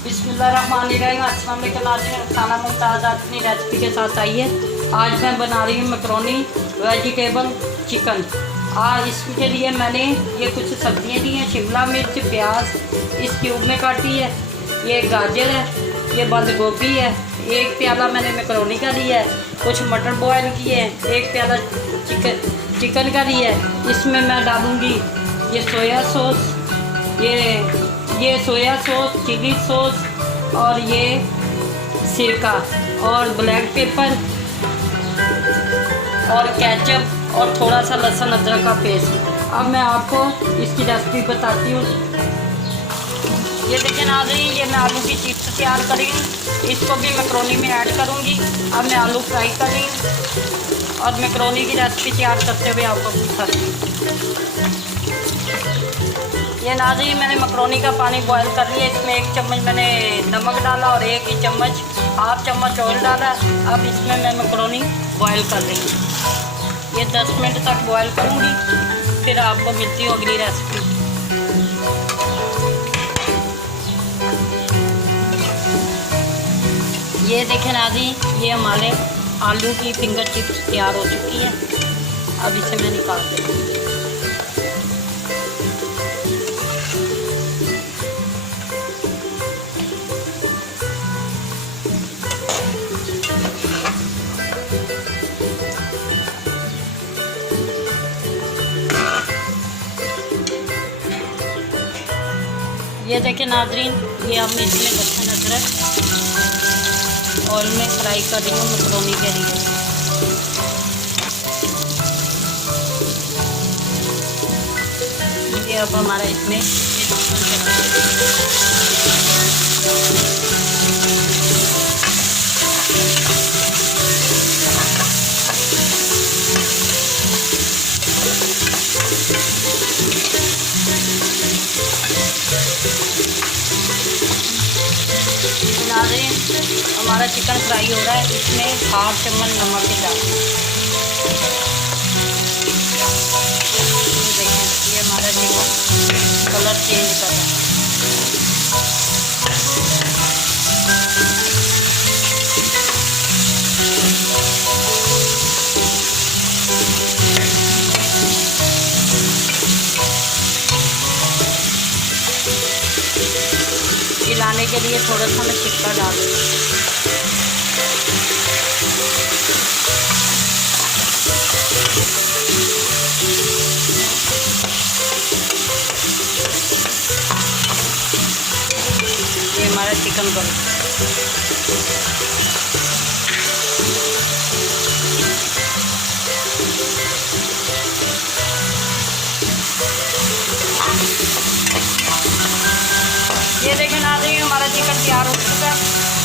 बिस्मिल्लाहिर्रहमानिर्रहीम। अस्सलाम वालेकुम नाज़रीन, खाना मुमताज़ अपनी रेसिपी के साथ आई है। आज मैं बना रही हूँ मैकरोनी वेजिटेबल चिकन। आज इसके लिए मैंने ये कुछ सब्जियाँ ली हैं। शिमला मिर्च, प्याज इस क्यूब में काटी है, ये गाजर है, ये बंद गोभी है, एक प्याला मैंने मैकरोनी का लिया है, कुछ मटर बॉयल किए हैं, एक प्याला चिकन का लिया है। इसमें मैं डालूँगी ये सोया सॉस, ये सोया सॉस, चिली सॉस और ये सिरका और ब्लैक पेपर और केचप और थोड़ा सा लहसुन अदरक का पेस्ट। अब मैं आपको इसकी रेसिपी बताती हूँ। ये देखिए नाज़रीन, ये मैं आलू की चिप्स तैयार करूँगी, इसको भी मैकरोनी में ऐड करूँगी। अब मैं आलू फ्राई कर रही हूँ और मैकरोनी की रेसिपी तैयार करते हुए आपको दिखाती हूँ। ये नाज़रीन, मैंने मैकरोनी का पानी बॉयल कर लिया। इसमें 1 चम्मच मैंने नमक डाला और 1 ही चम्मच, हाफ चम्मच ऑयल डाला। अब इसमें मैं मैकरोनी बॉयल कर रही हूँ। ये 10 मिनट तक बॉयल करूँगी, फिर आपको मिलती हूँ अगली रेसिपी। ये देखें नाज़रीन, ये हमारे आलू की फिंगर चिप्स तैयार हो चुकी है। अब इसे मैं निकाल देती हूँ। ये देखें नाज़रीन, ये हम इसमें लहसुन अदरक ऑयल में फ्राई कर रही हूँ मैकरोनी के लिए। ये अब हमारा इसमें नाज़रीन, हमारा चिकन फ्राई हो रहा है। इसमें हाफ चम्मच नमक के डाल। ये देखें, ये हमारा चिकन कलर चेंज कर रहा है। हिलाने के लिए थोड़ा सा मैं सिरका डाल दूँगी। ये हमारा चिकन बन ये देखें नाज़रीन, हमारा चिकन तैयार हो चुका है।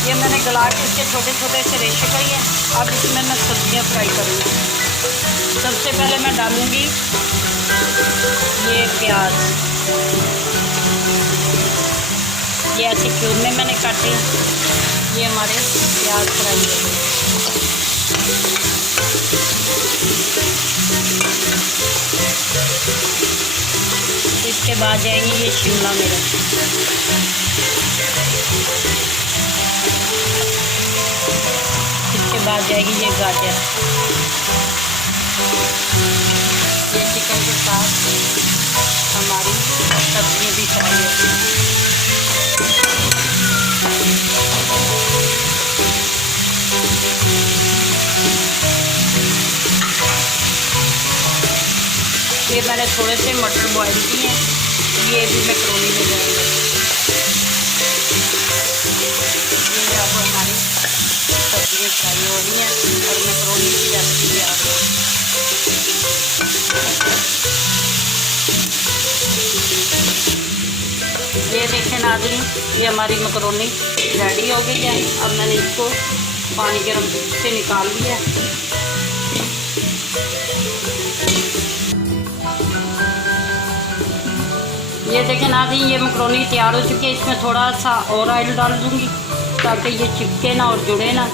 ये मैंने गला के इसके छोटे छोटे से रेशे करी है। अब इसमें मैं सब्जियां फ्राई करूँगी। सबसे पहले मैं डालूँगी ये प्याज, ये ऐसे क्यूब में मैंने काटे। ये हमारे प्याज फ्राई हो गए। इसके बाद जाएंगी ये शिमला मिर्च, इसके बाद जाएगी ये गाजर। ये चिकन के साथ हमारी सब्जियाँ भी फ्राई होगी। ये मैंने थोड़े से मटर बॉयल किए हैं, ये भी मैकरोनी में जाएंगे। ये अब हमारी सब्जियाँ फ्राई हो रही हैं और मैकरोनी की रेसिपी आ गई। ये देखें नाज़रीन, ये हमारी मैकरोनी रेडी हो गई है। अब मैंने इसको पानी गर्म से निकाल लिया है। ये देखें नाज़रीन, ये मैकरोनी तैयार हो चुकी है। इसमें थोड़ा सा और ऑयल डाल दूँगी ताकि ये चिपके ना और जुड़े ना।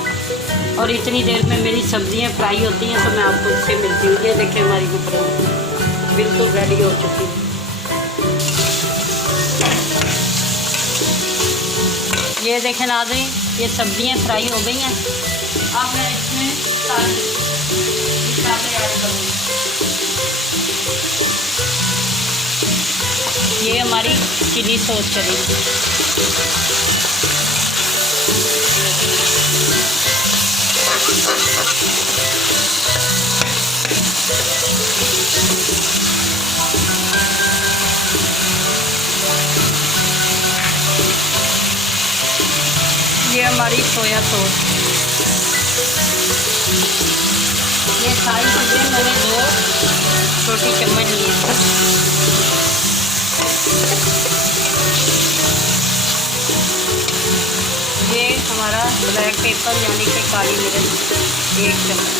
और इतनी देर में मेरी सब्जियां फ्राई होती हैं तो मैं आपको इससे मिलती हूँ। ये देखें हमारी मैकरोनी बिल्कुल रेडी हो चुकी है। ये देखें नाज़रीन, ये सब्जियां फ्राई हो गई हैं। अब मैं इसमें सारी मसाले ऐड करूँगी। ये हमारी चिली सॉस चलेगी। ये हमारी सोया सॉस। ये सारी चीज़ें मैंने 2 छोटी चम्मच लिए हैं। ये हमारा ब्लैक पेपर यानी कि काली मिर्च 1 चम्मच।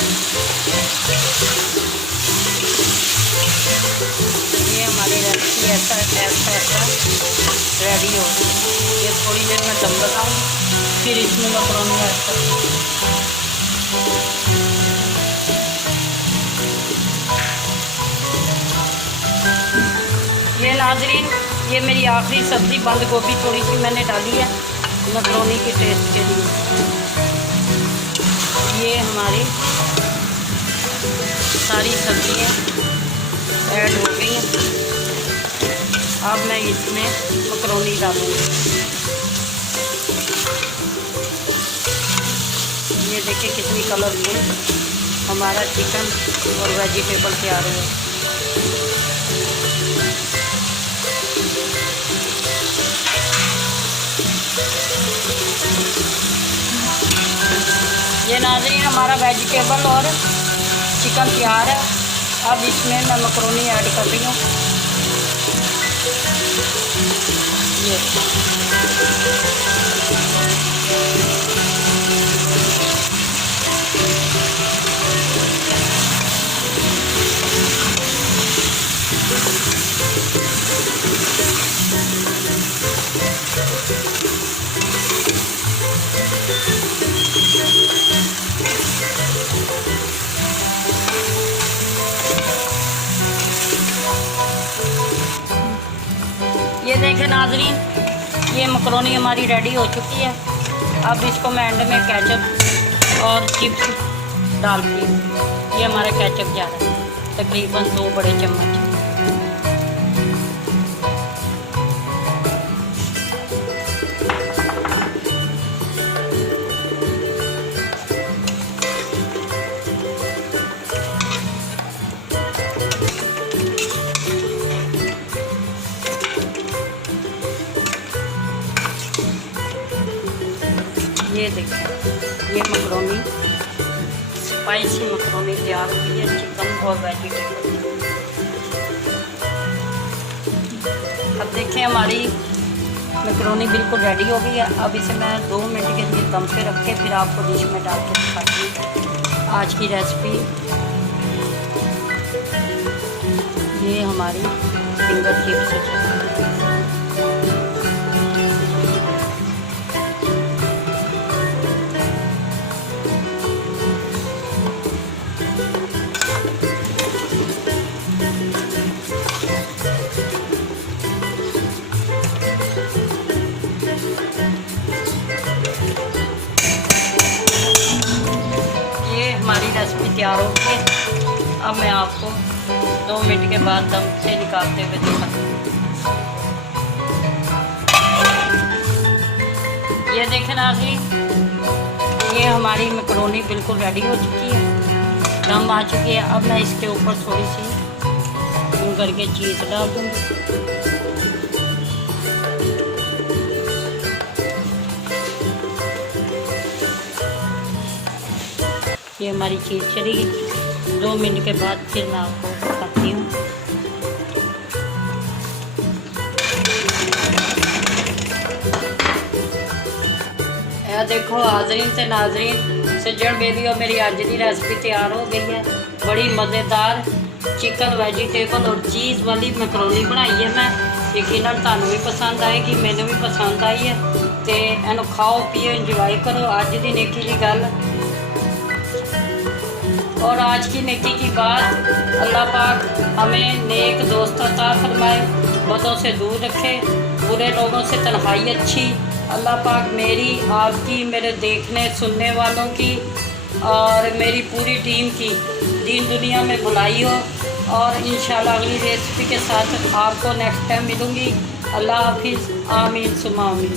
ये हमारी रेसिपी ऐसा रेडी हो गई। ये थोड़ी देर में दम लगाऊंगी, फिर इसमें मकरोनी ऐड करूँगी। ये नाज़रीन, ये मेरी आखिरी सब्ज़ी बंद गोभी थोड़ी सी मैंने डाली है मकरोनी के टेस्ट के लिए। ये हमारी सारी सब्जियाँ ऐड हो गई हैं। अब मैं इसमें मकरोनी डालूँगी। ये देखिए कितनी कलरफुल हमारा चिकन और वेजिटेबल तैयार हुआ। ये नाज़रीन हमारा वेजिटेबल और चिकन तैयार है। अब इसमें मैं मकरोनी ऐड कर रही हूँ। ये देखें नाज़रीन, ये मकरोनी हमारी रेडी हो चुकी है। अब इसको मैं एंड में केचप और चिप्स डालती हूँ। ये हमारा केचप जा रहा है, तकरीबन 2 बड़े चम्मच। ये देखिए, ये मकरोनी स्पाइसी मकरोनी तैयार हुई है, चिकन और वेजिटेबल। अब देखिए हमारी मकरोनी बिल्कुल रेडी हो गई है। अब इसे मैं 2 मिनट के लिए दम पे रख के फिर आपको डिश में डाल के दिखाती हूँ। आज की रेसिपी ये हमारी फिंगर चिप्स है। हमारी रेसिपी तैयार हो गई है। अब मैं आपको 2 मिनट के बाद दम से निकालते हुए दिखाती हूँ। ये देखें नाज़रीन, ये हमारी मकरोनी बिल्कुल रेडी हो चुकी है, दम आ चुकी है। अब मैं इसके ऊपर थोड़ी सी यूँ करके चीज़ डाल दूँगी। ये हमारी चीज़ चली गई। 2 मिनट के बाद फिर मैं आपको दिखाती हूँ। यह देखो हाज़रीन से नाज़रीन, सज्जन बेबी और मेरी अज की रेसिपी तैयार हो गई है। बड़ी मज़ेदार चिकन वेजिटेबल और चीज़ वाली मकरोनी बनाई है मैं। यकीनन तुहानू भी पसंद आएगी, मैंने भी पसंद आई है। तो इन्हू खाओ पियो इंजॉय करो। अज की नेकी की गल और आज की नेकी की बात, अल्लाह पाक हमें नेक दोस्त अता फरमाए, बदों से दूर रखे, बुरे लोगों से तन्हाई अच्छी, अल्लाह पाक मेरी, आपकी, मेरे देखने सुनने वालों की और मेरी पूरी टीम की दीन दुनिया में भलाई हो। और इंशाल्लाह अगली रेसिपी के साथ आपको नेक्स्ट टाइम मिलूँगी। अल्लाह हाफिज़। आमीन सुमा आमीन।